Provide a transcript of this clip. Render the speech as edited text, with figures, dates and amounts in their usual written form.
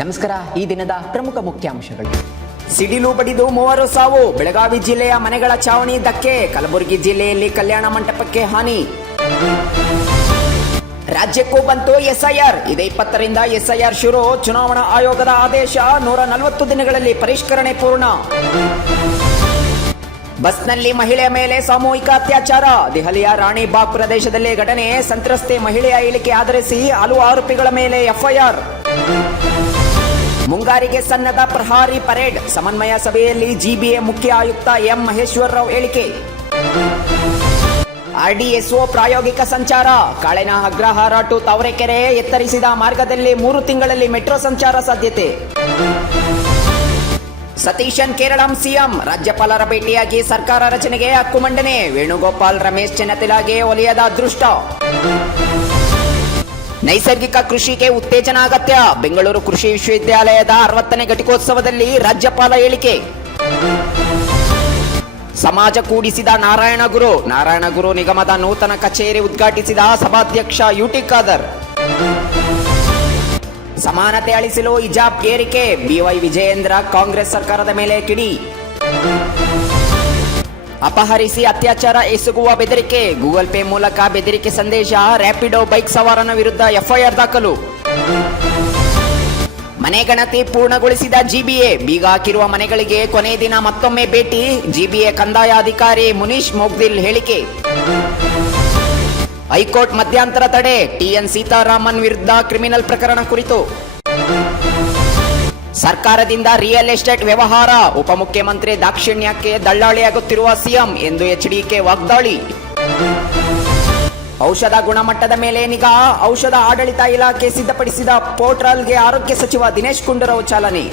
ನಮಸ್ಕಾರ. ಈ ದಿನದ ಪ್ರಮುಖ ಮುಖ್ಯಾಂಶಗಳು. ಸಿಡಿಲು ಬಡಿದು 3 ಸಾವು. ಬೆಳಗಾವಿ ಜಿಲ್ಲೆಯ ಮನೆಗಳ ಚಾವಣಿ ಧಕ್ಕೆ. ಕಲಬುರಗಿ ಜಿಲ್ಲೆಯಲ್ಲಿ ಕಲ್ಯಾಣ ಮಂಟಪಕ್ಕೆ ಹಾನಿ. ರಾಜ್ಯಕ್ಕೂ ಬಂತು ಎಸ್ಐಆರ್. ಇದೇ 20ರಿಂದ ಎಸ್ಐಆರ್ ಶುರು. ಚುನಾವಣಾ ಆಯೋಗದ ಆದೇಶ. 140 ದಿನಗಳಲ್ಲಿ ಪರಿಷ್ಕರಣೆ ಪೂರ್ಣ. ಬಸ್ನಲ್ಲಿ ಮಹಿಳೆಯ ಮೇಲೆ ಸಾಮೂಹಿಕ ಅತ್ಯಾಚಾರ. ದೆಹಲಿಯ ರಾಣಿಬಾಗ್ ಪ್ರದೇಶದಲ್ಲಿ ಘಟನೆ. ಸಂತ್ರಸ್ತೆ ಮಹಿಳೆಯ ಹೇಳಿಕೆ ಆಧರಿಸಿ ಹಲವು ಆರೋಪಿಗಳ ಮೇಲೆ ಎಫ್ಐಆರ್. ಮುಂಗಾರಿಗೆ ಸನ್ನದ ಪ್ರಹಾರಿ ಪರೇಡ್. ಸಮನ್ವಯ ಸಭೆಯಲ್ಲಿ ಜಿಬಿಎ ಮುಖ್ಯ ಆಯುಕ್ತ ಎಂ ಮಹೇಶ್ವರ ರಾವ್ ಹೇಳಿಕೆ. ಆರ್ಡಿಎಸ್ಒ ಪ್ರಾಯೋಗಿಕ ಸಂಚಾರ. ಕಾಳೆನ ಅಗ್ರಹಾರ ಟು ತಾವರೆಕೆರೆ ಎತ್ತರಿಸಿದ ಮಾರ್ಗದಲ್ಲಿ 3 ತಿಂಗಳಲ್ಲಿ ಮೆಟ್ರೋ ಸಂಚಾರ ಸಾಧ್ಯತೆ. ಸತೀಶನ್ ಕೇರಳಂ ಸಿಎಂ. ರಾಜ್ಯಪಾಲರ ಭೇಟಿಯಾಗಿ ಸರ್ಕಾರ ರಚನೆಗೆ ಹಕ್ಕು ಮಂಡನೆ. ವೇಣುಗೋಪಾಲ್ ರಮೇಶ್ ಚೆನ್ನತಿಲಾಗೆ ವಲಯದ ಅದೃಷ್ಟ. ನೈಸರ್ಗಿಕ ಕೃಷಿಗೆ ಉತ್ತೇಜನ ಅಗತ್ಯ. ಬೆಂಗಳೂರು ಕೃಷಿ ವಿಶ್ವವಿದ್ಯಾಲಯದ 60ನೇ ಘಟಿಕೋತ್ಸವದಲ್ಲಿ ರಾಜ್ಯಪಾಲ ಹೇಳಿಕೆ. ಸಮಾಜ ಕೂಡಿಸಿದ ನಾರಾಯಣಗುರು ನಿಗಮದ ನೂತನ ಕಚೇರಿ ಉದ್ಘಾಟಿಸಿದ ಸಭಾಧ್ಯಕ್ಷ ಯುಟಿ ಖಾದರ್. ಸಮಾನತೆ ಅಳಿಸಲು ಹಿಜಾಬ್ ಏರಿಕೆ. ಬಿವೈ ವಿಜಯೇಂದ್ರ ಕಾಂಗ್ರೆಸ್ ಸರ್ಕಾರದ ಮೇಲೆ ಕಿಡಿ. ಅಪಹರಿಸಿ ಅತ್ಯಾಚಾರ ಎಸಗುವ ಬೆದರಿಕೆ. ಗೂಗಲ್ ಪೇ ಮೂಲಕ ಬೆದರಿಕೆ ಸಂದೇಶ. ರ್ಯಾಪಿಡೋ ಬೈಕ್ ಸವಾರನ ವಿರುದ್ಧ ಎಫ್ಐಆರ್ ದಾಖಲು. ಮನೆ ಗಣತಿ ಪೂರ್ಣಗೊಳಿಸಿದ ಜಿಬಿಎ. ಬೀಗ ಹಾಕಿರುವ ಮನೆಗಳಿಗೆ ಕೊನೆ ದಿನ ಮತ್ತೊಮ್ಮೆ ಭೇಟಿ. ಜಿಬಿಎ ಕಂದಾಯ ಅಧಿಕಾರಿ ಮುನೀಶ್ ಮೊಗ್ದಿಲ್ ಹೇಳಿಕೆ. ಹೈಕೋರ್ಟ್ ಮಧ್ಯಂತರ ತಡೆ. ಟಿಎನ್ ಸೀತಾರಾಮನ್ ವಿರುದ್ಧ ಕ್ರಿಮಿನಲ್ ಪ್ರಕರಣ ಕುರಿತು. ಸರ್ಕಾರದಿಂದ ರಿಯಲ್ ಎಸ್ಟೇಟ್ ವ್ಯವಹಾರ. ಉಪಮುಖ್ಯಮಂತ್ರಿ ದಾಕ್ಷಿಣ್ಯಕ್ಕೆ ದಳ್ಳಾಳಿಯಾಗುತ್ತಿರುವ ಸಿಎಂ ಎಂದು ಎಚ್ಡಿಕೆ ವಾಗ್ದಾಳಿ. ಔಷಧ ಗುಣಮಟ್ಟದ ಮೇಲೆ ನಿಗಾ. ಔಷಧ ಆಡಳಿತ ಇಲಾಖೆ ಸಿದ್ಧಪಡಿಸಿದ ಪೋರ್ಟಲ್ಗೆ ಆರೋಗ್ಯ ಸಚಿವ ದಿನೇಶ್ ಗುಂಡೂರಾವ್ ಚಾಲನೆ.